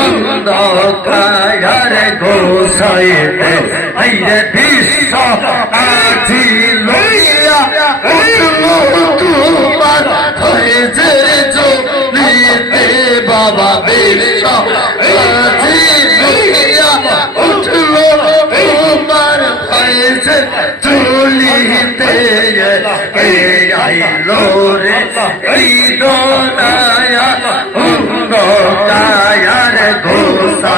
অন্ধকার গোসাইতে আইরে বিশ্ব আজি লইয়া উঠল তোমার হয়ে যে জমিতে বাবা বিশ্ব আজি লইয়া উঠল তোমার হয়ে যে চলিতে আইলো রে এই দোনায়া হুন্দ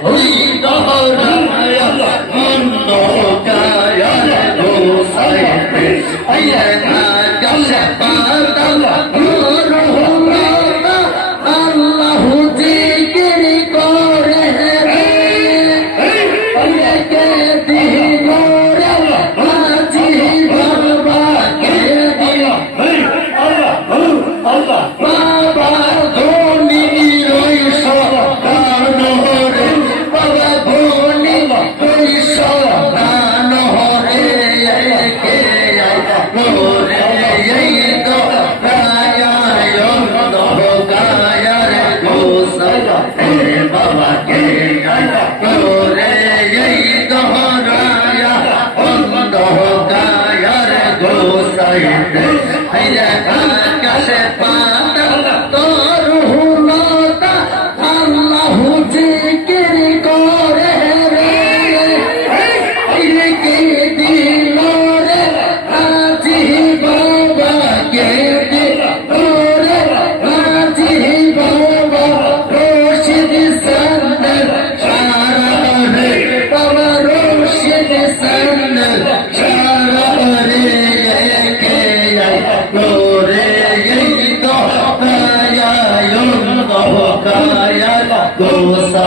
Hallelujah. ஐயா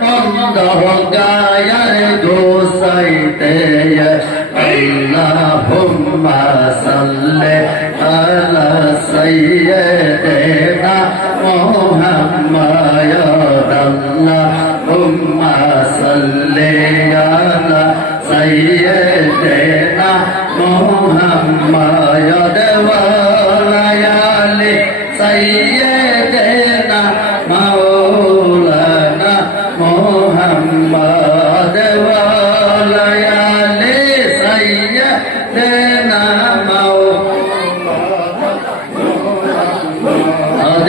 قند غير دوسيتي اللهم صل على سيدنا محمد اللهم صل على سيدنا محمد وعلى آل سيدنا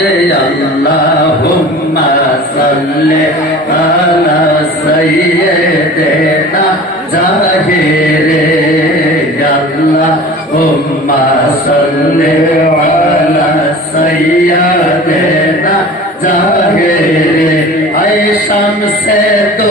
রে আল্লাহুম্মা সাল্লি আলা সাইয়্যিদিনা জাহিরে আল্লাহ উম্মা সাল্লি আলা সাইয়্যিদিনা জাহিরে আয় শামসে তো